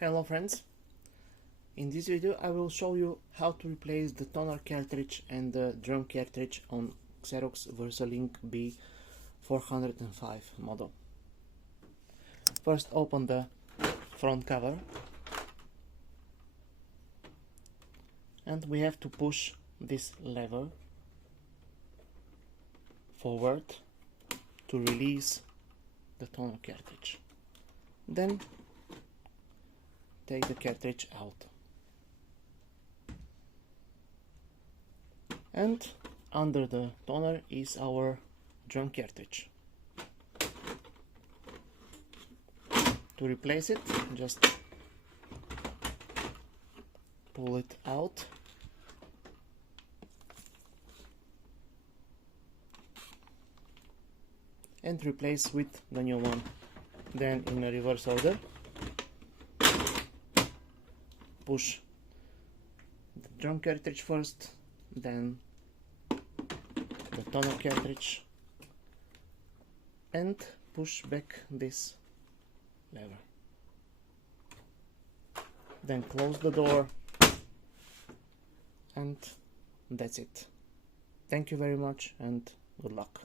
Hello friends, in this video I will show you how to replace the toner cartridge and the drum cartridge on Xerox Versalink B405 model. First open the front cover and we have to push this lever forward to release the toner cartridge. Then take the cartridge out, and under the toner is our drum cartridge. To replace it, just pull it out and replace with the new one. Then in a reverse order, push the drum cartridge first, then the toner cartridge, and push back this lever. Then close the door, and that's it. Thank you very much and good luck.